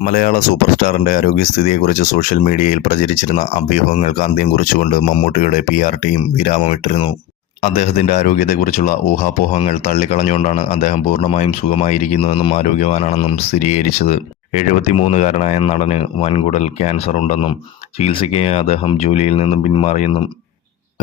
മലയാള super സ്റ്റാറിന്റെ ആരോഗ്യസ്ഥിതിയെക്കുറിച്ച് social മീഡിയയിൽ പ്രചരിച്ചിരുന്ന അഭ്യൂഹങ്ങൾക്ക് അന്ത്യം കുറിച്ചുകൊണ്ട് മമ്മൂട്ടിയുടെ പി ആർ ടീം വിരാമമിട്ടിരുന്നു. അദ്ദേഹത്തിന്റെ ആരോഗ്യത്തെക്കുറിച്ചുള്ള ഊഹാപോഹങ്ങൾ തള്ളിക്കളഞ്ഞുകൊണ്ടാണ് അദ്ദേഹം പൂർണമായും സുഖമായിരിക്കുന്നുവെന്നും ആരോഗ്യവാനാണെന്നും സ്ഥിരീകരിച്ചത്. എഴുപത്തിമൂന്നുകാരനായ നടന് വൻകുടൽ ക്യാൻസർ ഉണ്ടെന്നും ചികിത്സയ്ക്കായി അദ്ദേഹം ജോലിയിൽ നിന്നും പിന്മാറിയെന്നും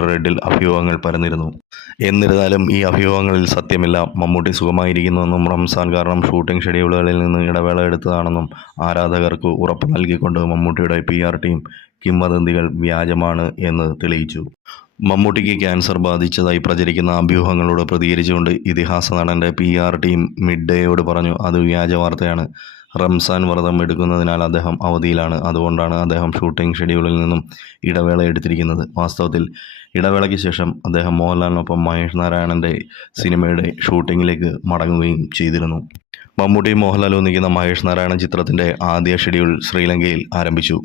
റെഡിൽ അഭ്യൂഹങ്ങൾ പരന്നിരുന്നു. എന്നിരുന്നാലും ഈ അഭ്യൂഹങ്ങളിൽ സത്യമില്ല. മമ്മൂട്ടി സുഖമായിരിക്കുന്നുവെന്നും റംസാൻ കാരണം ഷൂട്ടിംഗ് ഷെഡ്യൂളുകളിൽ നിന്ന് ഇടവേള എടുത്തതാണെന്നും ആരാധകർക്ക് ഉറപ്പ് നൽകിക്കൊണ്ട് മമ്മൂട്ടിയുടെ പി ആർ ടീം കിംവദന്തികൾ വ്യാജമാണ് എന്ന് തെളിയിച്ചു. മമ്മൂട്ടിക്ക് ക്യാൻസർ ബാധിച്ചതായി പ്രചരിക്കുന്ന അഭ്യൂഹങ്ങളോട് പ്രതികരിച്ചുകൊണ്ട് ഇതിഹാസ നടന്റെ പി ആർ ടീം മിഡ് ഡേയോട് പറഞ്ഞു അത് വ്യാജ വാർത്തയാണ്. റംസാൻ വ്രതം എടുക്കുന്നതിനാൽ അദ്ദേഹം അവധിയിലാണ്. അതുകൊണ്ടാണ് അദ്ദേഹം ഷൂട്ടിംഗ് ഷെഡ്യൂളിൽ നിന്നും ഇടവേള എടുത്തിരിക്കുന്നത്. വാസ്തവത്തിൽ ഇടവേളയ്ക്ക് ശേഷം അദ്ദേഹം മോഹൻലാലിനൊപ്പം മഹേഷ് നാരായണന്റെ സിനിമയുടെ ഷൂട്ടിങ്ങിലേക്ക് മടങ്ങുകയും ചെയ്തിരുന്നു. മമ്മൂട്ടി മോഹൻലാൽ ഒന്നിക്കുന്ന മഹേഷ് നാരായണൻ ചിത്രത്തിന്റെ ആദ്യ ഷെഡ്യൂൾ ശ്രീലങ്കയിൽ ആരംഭിച്ചു.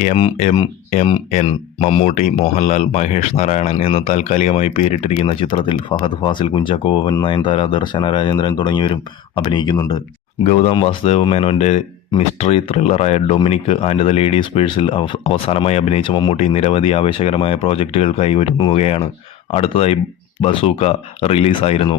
M M M N Mammootty Mohanlal Mahesh Narayanan എന്ന് താൽക്കാലികമായി പേരിട്ടിരിക്കുന്ന ചിത്രത്തിൽ ഫഹദ് ഫാസിൽ കുഞ്ചാക്കോവൻ നയൻതാര ദർശന രാജേന്ദ്രൻ തുടങ്ങിയവരും അഭിനയിക്കുന്നുണ്ട്. ഗൗതം വാസുദേവ് മേനോന്റെ മിസ്റ്ററി ത്രില്ലറായ ഡൊമിനിക് ആൻഡ് ദ ലേഡീസ് പേഴ്സിൽ അവസാനമായി അഭിനയിച്ച മമ്മൂട്ടി നിരവധി ആവേശകരമായ പ്രോജക്റ്റുകൾക്കായി ഒരുങ്ങുകയാണ്. അടുത്തതായി ബസൂക്ക റിലീസായിരുന്നു.